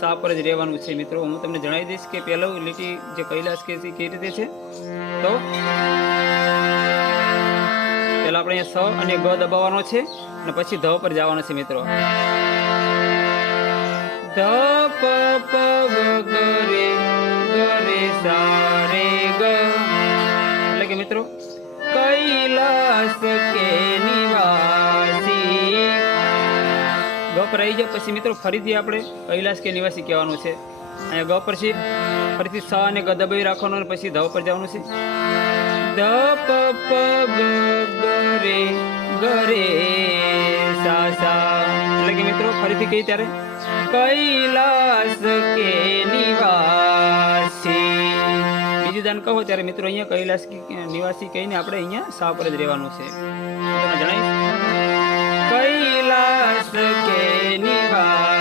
સા પર જ રહેવાનું છે મિત્રો। હું તમને જણાવી દઈશ કે પહેલો લીટી જે કૈલાસ કે છે કેવી રીતે છે। તો પહેલા આપણે અહીંયા સ અને ગ દબાવવાનો છે અને પછી ધ પર જવાનો છે મિત્રો। ધ પ પ ગ ગ રે સા રે ગ, એટલે કે મિત્રો કૈલાસ કે નિવાસી, ગ પર આવી જાય પછી મિત્રો ફરીથી આપણે કૈલાસ કે નિવાસી કહેવાનું છે। અહીંયા ગ પર છે, ફરીથી સ અને ગ દબાવી રાખવાનું અને પછી ધ પર જવાનું છે। ધ પ પ ગ રે સા સા, એટલે કે મિત્રો ફરીથી કહી ત્યારે કૈલાસ કે નિવાસી। બીજું દાન કહો ત્યારે મિત્રો અહીંયા કૈલાસ નિવાસી કહીને આપણે અહીંયા સા પર જ રહેવાનું છે। તમને જણાવીશ કૈલાસ કે નિવાસી।